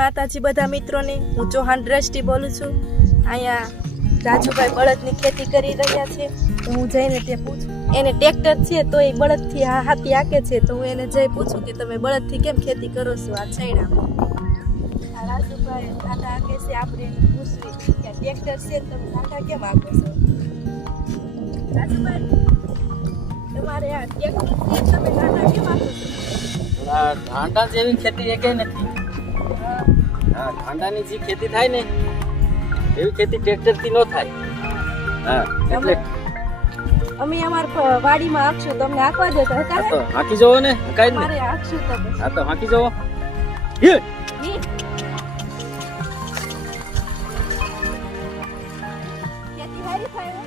માતાજી બધા મિત્રોને, હું ચૌહાણ દ્રષ્ટિ બોલું છું. અહીંયા રાજુભાઈ બળદની ખેતી કરી રહ્યા છે, તો હું જઈને તે પૂછું. એને ટ્રેક્ટર છે તો એ બળદથી હાથી હાકે છે, તો હું એને જઈ પૂછું કે તમે બળદથી કેમ ખેતી કરો છો આ છૈણામાં. આ રાજુભાઈ હાથા હાકે છે, આપણે એને પૂછવી કે ટ્રેક્ટર છે તમે હાથા કેમ હાકો છો. રાજુભાઈ, તમારે આ ટ્રેક્ટર છે તમે હાથા કેમ હાકો છો? ધાંડા જેવી ખેતી એકે નથી. હા, ધાંડાની જે ખેતી થાય ને એવી ખેતી ટ્રેક્ટરથી ન થાય. હા, એટલે અમે અમાર વાડીમાં હાંકશું, તમને હાંકવા દેતા હતા તો હાંકી જવો ને, હંકાય ને. મારે હાંકશું તો બસ. હા, તો હાંકી જવો. ઈ. ખેતી સારી થાય હો.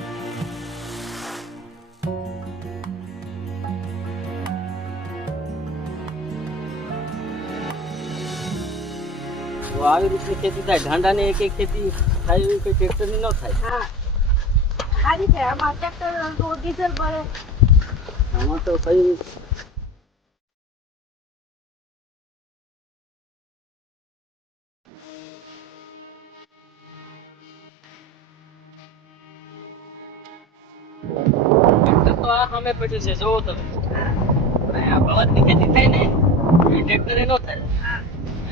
તો આવી રીતની ખેતી થાય. ધાંડાની એક એક ખેતી થાય એવી કોઈ ટ્રેક્ટરની ન થાય. હા, સારી થાય. આમાં ટ્રેક્ટર ડીઝલ ભરે. આમાં તો કઈ ટ્રેક્ટર તો આ સામે પડ્યું છે, જોવો તમે. અને આ બળદની ખેતી થાય ને એ ટ્રેક્ટરે ન થાય.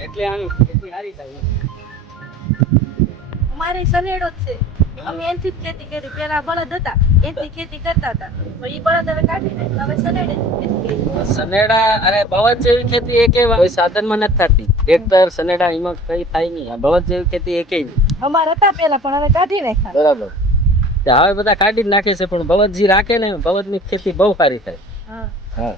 એટલે આની ખેતી સારી થાય. અમારે સનેડો જ છે, અમે એનથી જ ખેતી કરી. પેલા બળદ હતા, એનથી ખેતી કરતા હતા, પણ ઈ બળદ હવે કાઢી નાખ્યા, હવે સનેડે જ ખેતી કરી. સનેડા અને બળદ જેવી ખેતી એકે કોઈ સાધનમાં નથી થતી. ટ્રેક્ટર સનેડા એમાં કઈ થાય નહીં. આ બળદ જેવી ખેતી એકે નહીં. અમારે હતા પેલા, પણ હવે કાઢી નાખ્યા. બરાબર. હવે બધા કાઢી જ નાખે છે, પણ બળદ જે રાખે ને બળદની ખેતી બહુ સારી થાય. હા. હા.